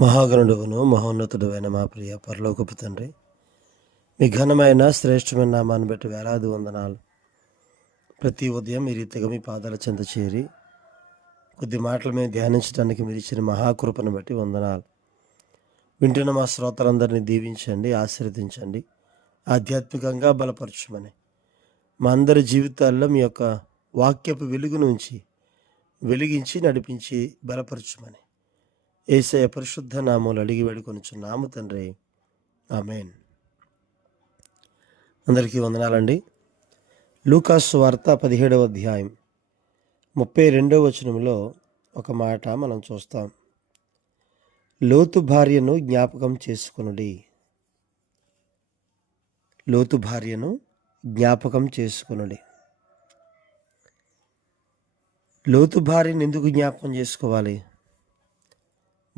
మహాగణుడువును మహోన్నతుడువైన మా ప్రియ పరలోకపు తండ్రి. మీ ఘనమైన శ్రేష్టమైన నామాన్ని బట్టి వేలాది వందనాలు. ప్రతి ఉదయం ఈ రీతిగా మీ పాదాల చెంత చేరి కొద్ది మాటలు మేము ధ్యానించడానికి మీరు ఇచ్చిన మహాకృపను బట్టి వందనాలు. వింటున్న మా శ్రోతలందరినీ దీవించండి ఆశీర్వదించండి ఆధ్యాత్మికంగా బలపరచమని. మా అందరి జీవితాల్లో మీ యొక్క వాక్యపు వెలుగు నుంచి వెలిగించి నడిపించి బలపరచమని. ఏసయ పరిశుద్ధ నామములు అడిగి వేడుకొనుచున్నాము తండ్రి. ఆమెన్. అందరికీ వందనాలండి. లూకాసు వార్త పదిహేడవ అధ్యాయం ముప్పై రెండవ వచనంలో ఒక మాట మనం చూస్తాం. లోతు భార్యను జ్ఞాపకం చేసుకునుడి. లోతు భార్యను జ్ఞాపకం చేసుకునుడి. లోతు భార్యను ఎందుకు జ్ఞాపకం చేసుకోవాలి?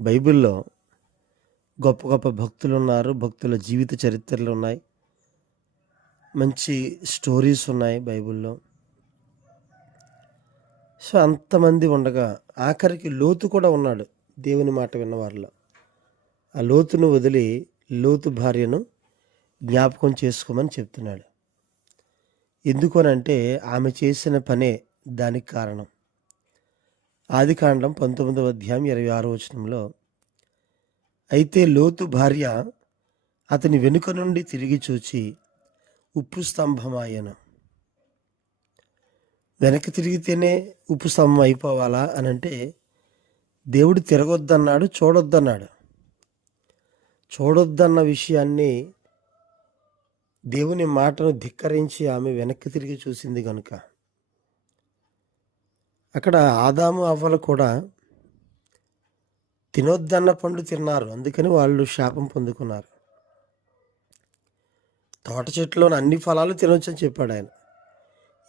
బైబిల్లో గొప్ప గొప్ప భక్తులు ఉన్నారు భక్తుల జీవిత చరిత్రలు ఉన్నాయి. మంచి స్టోరీస్ ఉన్నాయి బైబిల్లో. సో అంతమంది ఉండగా ఆఖరికి లోతు కూడా ఉన్నాడు దేవుని మాట విన్నవారిలో ఆ లోతును వదిలి లోతు భార్యను జ్ఞాపకం చేసుకోమని చెప్తున్నాడు. ఎందుకనంటే ఆమె చేసిన పనే దానికి కారణం. ఆదికాండం పంతొమ్మిదవ అధ్యాయం ఇరవై ఆరో వచనంలో అయితే లోతు భార్య అతని వెనుక నుండి తిరిగి చూచి ఉప్పు స్తంభమాయను. వెనక్కి తిరిగితేనే ఉప్పు స్తంభం అయిపోవాలా? అని అంటే దేవుడు తిరగొద్దన్నాడు చూడొద్దన్నాడు. చూడొద్దన్న విషయాన్ని దేవుని మాటను ధిక్కరించి ఆమె వెనక్కి తిరిగి చూసింది కనుక అక్కడ ఆదాము అవ్వలు కూడా తినొద్దన్న పండు తిన్నారు. అందుకని వాళ్ళు శాపం పొందుకున్నారు. తోట చెట్టులోని అన్ని ఫలాలు తినొచ్చని చెప్పాడు ఆయన.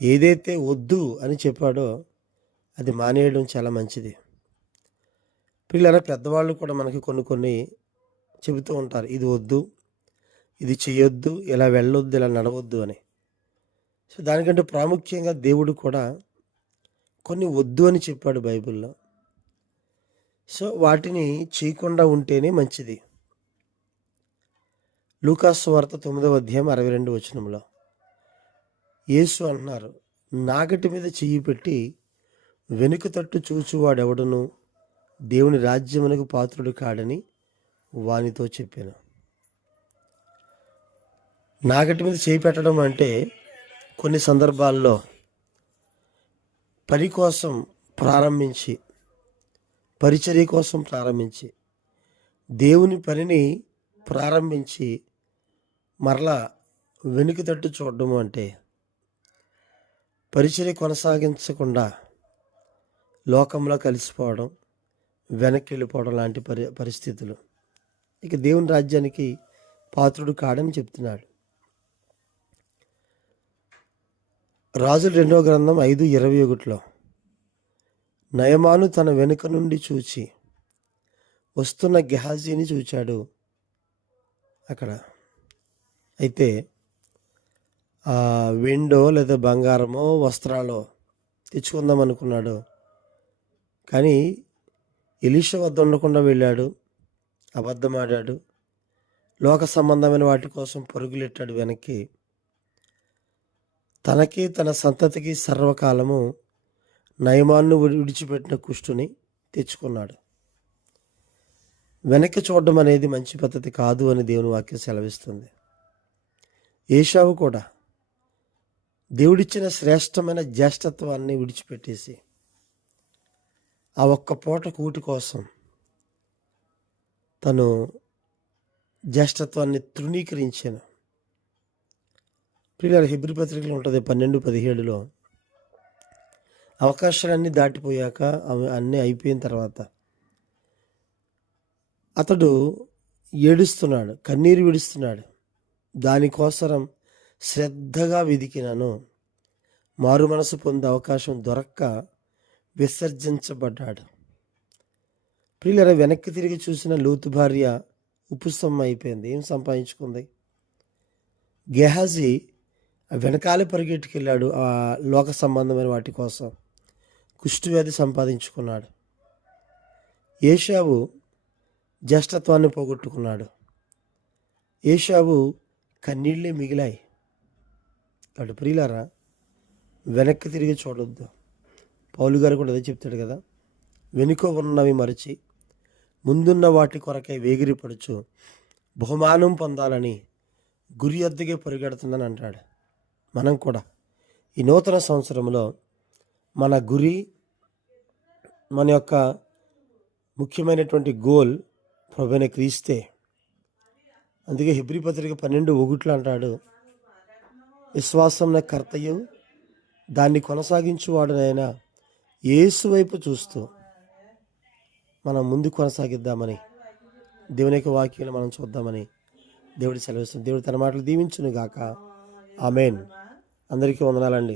ఏదైతే వద్దు అని చెప్పాడో అది మానేయడం చాలా మంచిది. పిల్లల పెద్దవాళ్ళు కూడా మనకి కొన్ని కొన్ని చెబుతూ ఉంటారు. ఇది వద్దు ఇది చేయొద్దు ఇలా వెళ్ళొద్దు ఇలా నడవద్దు అని. సో దానికంటే ప్రాముఖ్యంగా దేవుడు కూడా కొన్ని వద్దు అని చెప్పాడు బైబిల్లో. సో వాటిని చేయకుండా ఉంటేనే మంచిది. లూకాసు వార్త తొమ్మిదవ అధ్యాయం అరవై రెండు వచనంలో యేసు అంటున్నారు నాగటి మీద చెయ్యి పెట్టి వెనుక తట్టు చూచువాడెవడను? దేవుని రాజ్యమునకు పాత్రుడు కాడని వానితో చెప్పాను. నాగటి మీద చేయి పెట్టడం అంటే కొన్ని సందర్భాల్లో పని కోసం ప్రారంభించి పరిచర్య కోసం ప్రారంభించి దేవుని పనిని ప్రారంభించి మరలా వెనుక తట్టు చూడడం అంటే పరిచర్య కొనసాగించకుండా లోకంలో కలిసిపోవడం వెనక్కి వెళ్ళిపోవడం లాంటి పరి పరిస్థితులు. ఇక దేవుని రాజ్యానికి పాత్రుడు కాడని చెప్తున్నాడు. రాజులు రెండవ గ్రంథం ఐదు ఇరవై ఒకటిలో నయమాను తన వెనుక నుండి చూచి వస్తున్న గెహాజీని చూచాడు. అక్కడ అయితే ఆ విండో లేదా బంగారమో వస్త్రాలో తెచ్చుకుందాం అనుకున్నాడు. కానీ ఎలీష వద్ద ఉండకుండా వెళ్ళాడు. అబద్ధమాడాడు. లోక సంబంధమైన వాటి కోసం పరుగులెట్టాడు వెనక్కి. తనకి తన సంతతికి సర్వకాలము నయమాన్ని విడిచిపెట్టిన కుష్టుని తెచ్చుకున్నాడు. వెనక్కి చూడడం అనేది మంచి పద్ధతి కాదు అని దేవుని వాక్యం సెలవిస్తుంది. ఏషావు కూడా దేవుడిచ్చిన శ్రేష్టమైన జ్యేష్ఠత్వాన్ని విడిచిపెట్టేసి ఆ ఒక్క పూట కూటి కోసం తను జ్యేష్ఠత్వాన్ని తృణీకరించాను. ప్రియుల హిబ్రి పత్రికలు ఉంటుంది పన్నెండు పదిహేడులో. అవకాశాలన్నీ దాటిపోయాక అవి అన్నీ అయిపోయిన తర్వాత అతడు ఏడుస్తున్నాడు కన్నీరు విడుస్తున్నాడు. దానికోసరం శ్రద్ధగా వెదికినాను. మారు మనసు పొందే అవకాశం దొరక్క విసర్జించబడ్డాడు. ప్రియులర వెనక్కి తిరిగి చూసిన లూతు భార్య ఉపస్తంభం అయిపోయింది. ఏం సంపాదించుకుంది? గెహాజీ వెనకాలే పరిగెట్టుకెళ్ళాడు ఆ లోక సంబంధమైన వాటి కోసం. కుష్ఠవ్యాధి సంపాదించుకున్నాడు. ఏషావు జ్యేష్ఠత్వాన్ని పోగొట్టుకున్నాడు. ఏషావు కన్నీళ్ళే మిగిలాయి. అటు ప్రియులారా వెనక్కి తిరిగి చూడొద్దు. పౌలు గారు కూడా అదే చెప్తాడు కదా వెనుక ఉన్నవి మరచి ముందున్న వాటి కొరకై వేగిరిపడుచు బహుమానం పొందాలని గురి అద్దెకే పరిగెడుతుందని అంటాడు. మనం కూడా ఈ నూతన సంవత్సరంలో మన గురి మన యొక్క ముఖ్యమైనటువంటి గోల్ ప్రభుని క్రీస్తే. అందుకే హిబ్రి పత్రిక పన్నెండు ఒకట్లు అంటాడు విశ్వాసం కర్తయ్యం దాన్ని కొనసాగించువాడునైనా యేసు వైపు చూస్తూ మనం ముందు కొనసాగిద్దామని దేవుని యొక్క వాక్యాలు మనం చూద్దామని దేవుడి సెలవిస్తుంది దేవుడు తన మాటలు దీవించును గాక ఆమెన్. అందరికీ వందనాలండి.